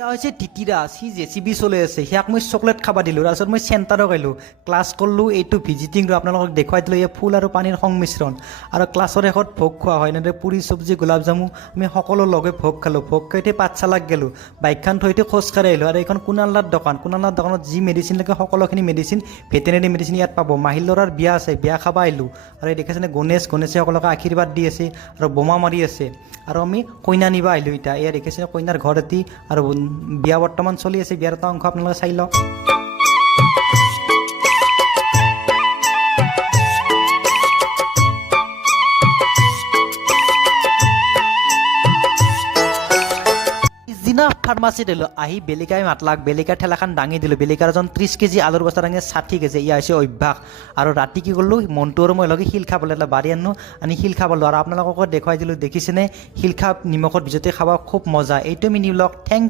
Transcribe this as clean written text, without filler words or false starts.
হৈছে তিতিৰা সি জেচিবি চলাই আছে সিয়াক মই চকলেট খাবা দিলোঁ তাৰপিছত মই চেণ্টাৰক আহিলোঁ ক্লাছ কৰিলোঁ এইটো ভিজিটিং ৰুম আপোনালোকক দেখুৱাই দিলোঁ এই ফুল আৰু পানীৰ সংমিশ্ৰণ আৰু ক্লাছৰ শেষত ভোগ খোৱা হয় এনেদৰে পুৰি চব্জি গোলাপ জামু আমি সকলো লগে ভোগ খালোঁ ভোগ খাই উঠি পাঠশালাক গ'লোঁ বাইকখন থৈ উঠি খোজকাঢ়ি আহিলোঁ আৰু এইখন কুনালাৰ দোকানত যি মেডিচিন লাগে সকলোখিনি মেডিচিন ভেটেনেৰি মেডিচিন ইয়াত পাব মাহী ল'ৰাৰ বিয়া আছে বিয়া খাব আহিলোঁ আৰু এই দেখিছেনে গণেশে সকলোকে আশীৰ্বাদ দি আছে আৰু বোমা মাৰি আছে আৰু আমি কইনা নিব আহিলোঁ এতিয়া এয়া দেখিছেনে কইনাৰ ঘৰ এটি আৰু বিয়া বৰ্তমান চলি আছে বিয়াৰ এটা অংশ আপোনালোকে চাই লওক পিছদিনা ফাৰ্মাচীত আহিলোঁ আহি বেলিকাই মাতলাক বেলিকাৰ ঠেলাখন দাঙি দিলোঁ বেলিকাৰ এজন 30 কেজি আলুৰ বস্তা দাঙি 60 কেজি ইয়া হৈছে অভ্যাস আৰু ৰাতি কি কৰিলোঁ মনটো আৰু মই লগে শিল খাবলৈ বাৰী আনো আনি শিল খাবলৈ আৰু আপোনালোককো দেখুৱাই দিলোঁ দেখিছেনে শিল খা নিমখত ভিজতে খাব খুব মজা এইটো মিনি ব্লগ থেংক